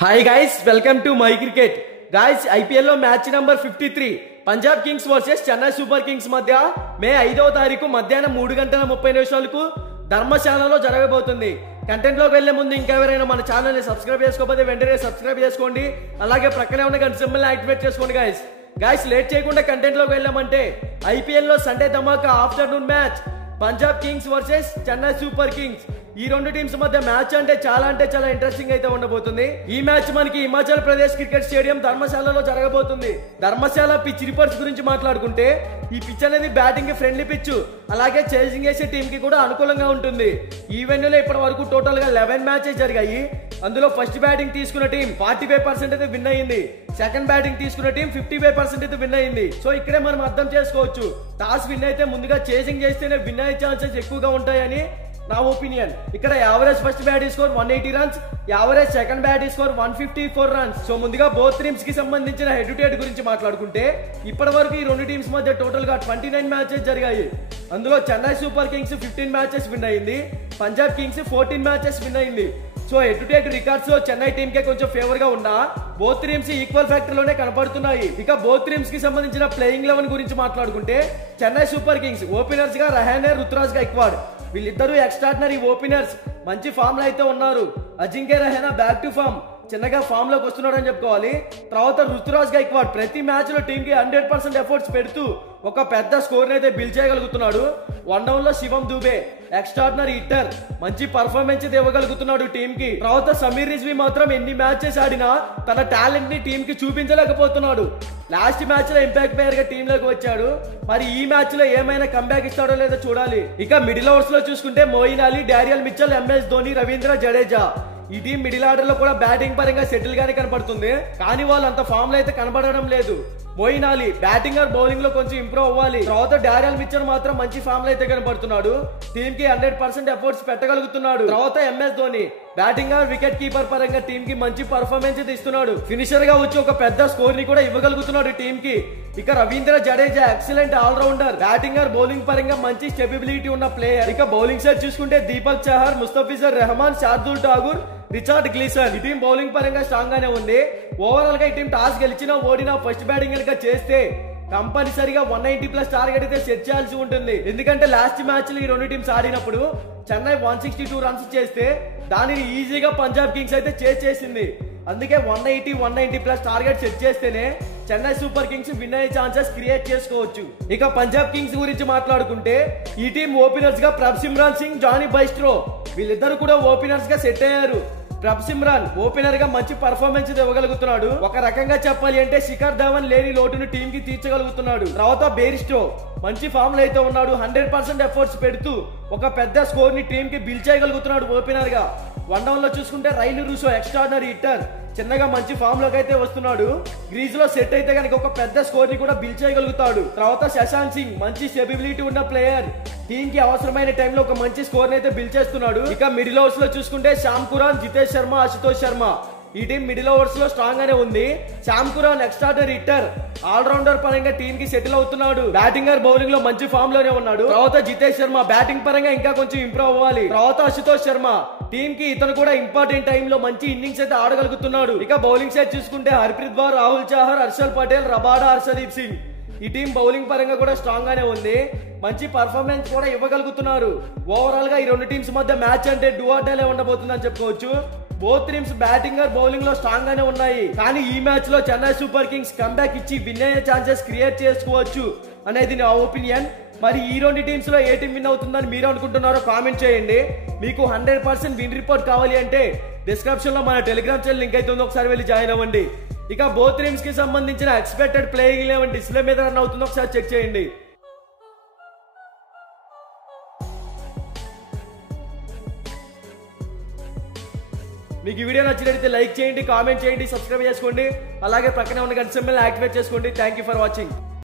Hi guys, welcome to my cricket. Guys, IPL లో match number 53 Punjab kings versus Chennai super kings మధ్య May 5వ తారీఖు మధ్యాహ్నం 3:30 ధర్మశాలలో జరగబోతుంది. కంటెంట్ లోకి వెళ్లే ముందు ఇంకెవరైనా మన ఛానల్ ని సబ్స్క్రైబ్ చేసుకోకపోతే వెంటనే సబ్స్క్రైబ్ చేసుకోండి. అలాగే ప్రక్కనే ఉన్న గంట సింబల్ యాక్టివేట్ చేసుకోండి. గైస్ లేట్ చేయకుండా కంటెంట్ లోకి వెళ్ళామంటే ఐపీఎల్ లో సండే ధమాకా afternoon match Punjab kings versus Chennai super kings. ఈ రెండు టీమ్స్ మధ్య మ్యాచ్ అంటే చాలా ఇంట్రెస్టింగ్ అయితే ఉండబోతుంది. ఈ మ్యాచ్ మనకి హిమాచల్ ప్రదేశ్ క్రికెట్ స్టేడియం ధర్మశాలలో జరగబోతుంది. ధర్మశాల పిచ్ రిపోర్ట్స్ గురించి మాట్లాడుకుంటే ఈ పిచ్ అనేది బ్యాటింగ్ కి ఫ్రెండ్లీ పిచ్, అలాగే చేసింగ్ చేసే టీం కి కూడా అనుకూలంగా ఉంటుంది. ఈ వెన్యూలో ఇప్పటి వరకు టోటల్ గా 11 మ్యాచెస్ జరిగాయి. అందులో ఫస్ట్ బ్యాటింగ్ తీసుకున్న టీం 45% అయితే విన్ అయింది. సెకండ్ బ్యాటింగ్ తీసుకున్న టీం 55% అయితే విన్ అయింది. సో ఇక్కడే మనం అర్థం చేసుకోవచ్చు, టాస్ విన్ అయితే ముందుగా చేసింగ్ చేస్తేనే విన్ అయ్యే ఛాన్సెస్ ఎక్కువగా ఉంటాయని నా ఒపీనియన్. ఇక్కడ average first batting score 180 runs, average second batting score 154 runs. So ముందుగా బోత్ టీమ్స్ కి సంబంధించిన హెడ్ టు హెడ్ గురించి మాట్లాడుకుంటే ఇప్పటి వరకు ఈ రెండు టీమ్స్ మధ్య టోటల్ గా 29 మ్యాచెస్ జరిగాయి. అందులో Chennai super Kings 15 matches win అయింది, పంజాబ్ కింగ్స్ 14 మ్యాచెస్ విన్ అయింది. So head to head records లో చెన్నై టీమ్ కే కొంచెం ఫేవర్ గా ఉన్నా బోత్ టీమ్స్ ఈక్వల్ ఫ్యాక్టర్ లోనే కనపడుతున్నాయి. ఇక బోత్ టీమ్స్ కి సంబంధించిన ప్లేయింగ్ 11 గురించి మాట్లాడుకుంటే చెన్నై సూపర్ కింగ్స్ ఓపెనర్స్ గా రహానే, రుతురాజ్ గైక్వాడ్ వీళ్ళిద్దరూ ఎక్స్ట్రాడినరీ ఓపెనర్స్, మంచి ఫామ్ లో అయితే ఉన్నారు. Ajinkya Rahane back to form, చిన్నగా ఫామ్ లోకి వస్తున్నాడు అని చెప్పుకోవాలి. తర్వాత రుతురాజ్ గైక్వాడ్ ప్రతి మ్యాచ్ లో టీమ్ కి 100% ఎఫర్ట్స్ పెడుతూ ఒక పెద్ద స్కోర్ అయితే బిల్డ్ చేయగలుగుతున్నాడు. వన్ డౌన్ లో శివం దూబే ఎక్స్ట్రాడినరీ హిట్టర్, మంచి పర్ఫార్మెన్స్ ఇవ్వగలుగుతున్నాడు టీమ్ కి. తర్వాత సమీర్ రిజ్వీ మాత్రం ఎన్ని మ్యాచెస్ ఆడినా తన టాలెంట్ ని టీమ్ కి చూపించలేకపోతున్నాడు. లాస్ట్ మ్యాచ్ లో ఇంపాక్ట్ ప్లేయర్ గా టీమ్ లోకి వచ్చాడు. మరి ఈ మ్యాచ్ లో ఏమైనా కంబ్యాక్ ఇస్తాడో లేదో చూడాలి. ఇక మిడిల్ ఓవర్స్ లో చూసుకుంటే Moeen Ali, డారియల్ Mitchell, MS Dhoni, Ravindra Jadeja ఈ టీం మిడిల్ ఆర్డర్ లో కూడా బ్యాటింగ్ పరంగా సెటిల్ గానే కనపడుతుంది. కానీ వాళ్ళు అంత ఫామ్ లో అయితే కనబడడం లేదు. Moeen Ali batting or bowling లో కొంచెం ఇంప్రూవ్ అవ్వాలి. తర్వాత డారియల్ మిచెల్ మాత్రం మంచి ఫామ్ లో అయితే కనపడుతున్నాడు, టీమ్ కి 100% ఎఫర్ట్స్ పెట్టగలుగుతున్నాడు. తర్వాత MS Dhoni batting are wicket keeper పరంగా టీమ్ కి మంచి పర్ఫార్మెన్స్ ఇస్తున్నాడు. ఫినిషర్ గా వచ్చి ఒక పెద్ద స్కోర్ ని కూడా ఇవ్వగలుగుతున్నాడు టీమ్ కి. ఇక Ravindra Jadeja excellent allrounder, batting or bowling పరంగా మంచి స్టెబిలిటీ ఉన్న ప్లేయర్. ఇక బౌలింగ్ సైడ్ చూసుకుంటే దీపక్ చహర్, ముస్తఫిజుర్ రెహమాన్, శార్దుల్ ఠాగూర్, రిచర్డ్ గ్లీసన్ ఈ టీం బౌలింగ్ పరంగా స్ట్రాంగ్ గానే ఉంది. ఓవరాల్ గా ఈ టీం టాస్ గెలిచినా ఓడినా ఫస్ట్ బ్యాటింగ్ కనుక చేస్తే కంపల్సరిగా 190+ టార్గెట్ అయితే సెట్ చేయాల్సి ఉంటుంది. ఎందుకంటే లాస్ట్ మ్యాచ్ లో ఈ రెండు టీమ్స్ ఆడినప్పుడు చెన్నై 162 రన్స్ చేస్తే దానిని ఈజీగా పంజాబ్ కింగ్స్ అయితే చేసింది. అందుకే 190+ టార్గెట్ సెట్ చేస్తేనే చెన్నై సూపర్ కింగ్స్ విన్ అయ్యే ఛాన్సెస్ క్రియేట్ చేసుకోవచ్చు. ఇక పంజాబ్ కింగ్స్ గురించి మాట్లాడుకుంటే ఈ టీం ఓపెనర్స్ గా ప్రభ్ సిమ్రాన్ సింగ్, జానీ బైస్ట్రో వీళ్ళిద్దరు కూడా ఓపెనర్స్ గా సెట్ అయ్యారు. ప్రభ్ సిమ్రాన్ ఓపెనర్ గా మంచి పర్ఫార్మెన్స్ ఇవ్వగలుగుతున్నాడు. ఒక రకంగా చెప్పాలి అంటే శిఖర్ ధవన్ లేని లోటును టీం కి తీర్చగలుగుతున్నాడు. తర్వాత బేరిస్టో మంచి ఫామ్ లో అయితే ఉన్నాడు, 100% ఎఫర్ట్స్ పెడుతూ ఒక పెద్ద స్కోర్ ని టీం కి బిల్డ్ చేయగలుగుతున్నాడు ఓపెనర్ గా. వన్ డౌన్ లో చూసుకుంటే రైలు రూసో ఎక్స్ట్రాడినరీ హిట్టర్, చిన్నగా మంచి ఫామ్ లోకి అయితే వస్తున్నాడు. గ్రీజ్ లో సెట్ అయితే కనుక ఒక పెద్ద స్కోర్ ని కూడా బిల్డ్ చేయగలుగుతాడు. తర్వాత శశాంక్ సింగ్ మంచి స్టెబిలిటీ ఉన్న ప్లేయర్, టీం కి అవసరమైన టైంలో ఒక మంచి స్కోర్ అయితే బిల్డ్ చేస్తున్నాడు. ఇక మిడిల్ ఓవర్స్ లో చూసుకుంటే శ్యామ్ కురాన్, జితేష్ శర్మ, అశుతోష్ శర్మ ఈ టీం మిడిల్ ఓవర్స్ లో స్ట్రాంగ్ గానే ఉంది. Sam Curran extraordinary hitter, allrounder పరంగా టీం కి సెటిల్ అవుతున్నాడు. బ్యాటింగర్ బౌలింగ్ లో మంచి ఫామ్ లోనే ఉన్నాడు. తర్వాత జితేష్ శర్మ బ్యాటింగ్ పరంగా ఇంకా కొంచెం ఇంప్రూవ్ అవ్వాలి. తర్వాత అశుతోష్ శర్మ టీం కి ఇతను కూడా ఇంపార్టెంట్ టైం లో మంచి ఇన్నింగ్స్ అయితే ఆడగలుగుతున్నాడు. ఇక బౌలింగ్ సైడ్ చూసుకుంటే హర్ప్రీత్ బౌర్, రాహుల్ చహర్, హర్షల్ పటేల్, రబాడా, హర్షదీప్ సింగ్ ఈ టీం బౌలింగ్ పరంగా కూడా స్ట్రాంగ్ గానే ఉంది, మంచి పర్ఫార్మెన్స్ కూడా ఇవ్వగలుగుతున్నారు. ఓవరాల్ గా ఈ రెండు టీమ్స్ మధ్య మ్యాచ్ అంటే డూ ఆర్ డై ఉండబోతుందని చెప్పుకోవచ్చు. Both teams batting or bowling లో స్ట్రాంగ్ గానే ఉన్నాయి. కానీ ఈ మ్యాచ్ లో చెన్నై సూపర్ కింగ్స్ కంబ్యాక్ ఇచ్చి విన్ అయ్యే ఛాన్సెస్ క్రియేట్ చేసుకోవచ్చు అనేది నా ఒపీనియన్. మరి ఈ రెండు టీమ్స్ లో ఏ టీం విన్ అవుతుందని మీరు అనుకుంటున్నారో కామెంట్ చేయండి. మీకు 100% విన్ రిపోర్ట్ కావాలి అంటే డిస్క్రిప్షన్ లో మన టెలిగ్రామ్ ఛానల్ లింక్ అయితే ఉందో, ఒకసారి వెళ్ళి జాయిన్ అవ్వండి. ఇక బోత్ టీమ్స్ కి సంబంధించిన ఎక్స్పెక్టెడ్ ప్లేయింగ్ 11 డిస్ప్లే మీద రన్ అవుతుందో ఒకసారి చెక్ చేయండి. మీకు ఈ వీడియో నచ్చినట్లయితే లైక్ చేయండి, కామెంట్ చేయండి, సబ్స్క్రైబ్ చేసుకోండి. అలాగే పక్కనే ఉన్న గంట సింబల్ యాక్టివేట్ చేసుకోండి. Thank you for watching.